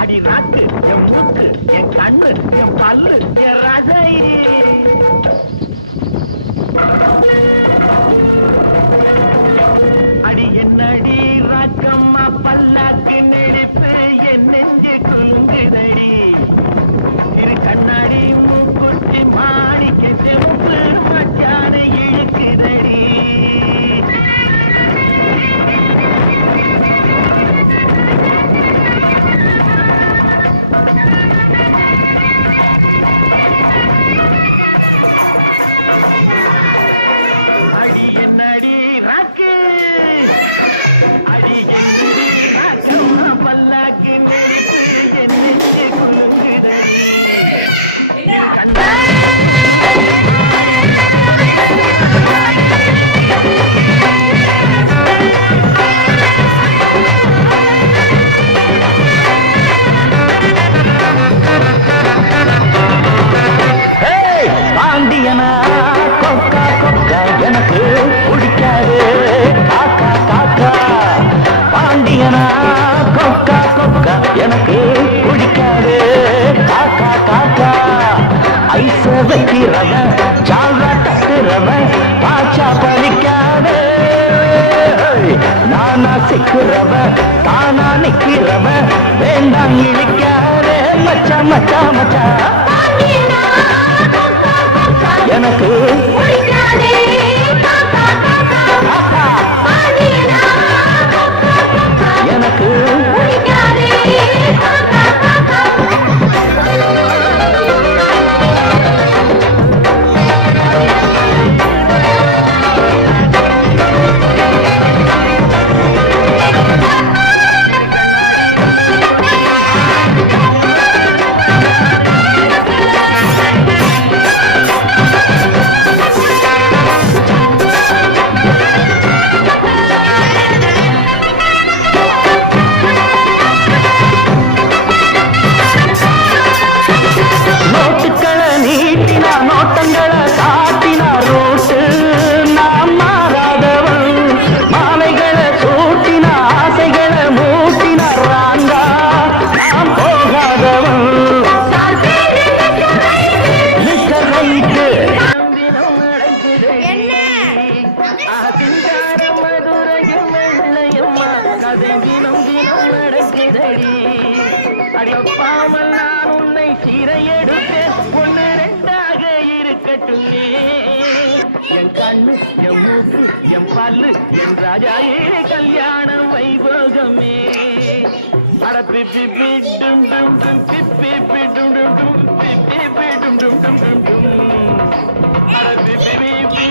அடி ராக்கு என் முக்கு என் கண்ணு என் பல்லு என் ரகை அடி என்னடி ராக்கம்மா பல்லாக்கு நெடிப்பு என் நெஞ்சு குலுங்குதடி இரு கண்ணாடி மூக்குத்தி மாணிக்க செம்பு மச்சான இழுக்குதடி பாண்டியனா கொக்கா கொக்கா எனக்கு பிடிக்காது காக்கா காக்கா பாண்டியனா கொக்கா கொக்கா எனக்கு பிடிக்காது காக்கா காக்கா ஐச வைக்கிறவன் சால்ரா தட்டுறவன் பாச்சா பலிக்காது நானா சிக்கிறவன் தானா நிக்கிறவன் வேண்டாம் இழிக்காது மச்சா மச்சா மச்சா எனக்கு எனக்கு அடிப்பாமல் நான் உன்னை சீரை எடுத்து ஒன்று ரெண்டாக இருக்கட்டுமே என் கண்ணு என் மூக்கு என் பல்லு என் ராஜாயே கல்யாண வைபோகமே அட பிப்பி பிடும் டும் டும் பிப்பி பிடும் டும் டும் பிப்பி பிடும் டும் டும் டும் டும் அட பிப்பி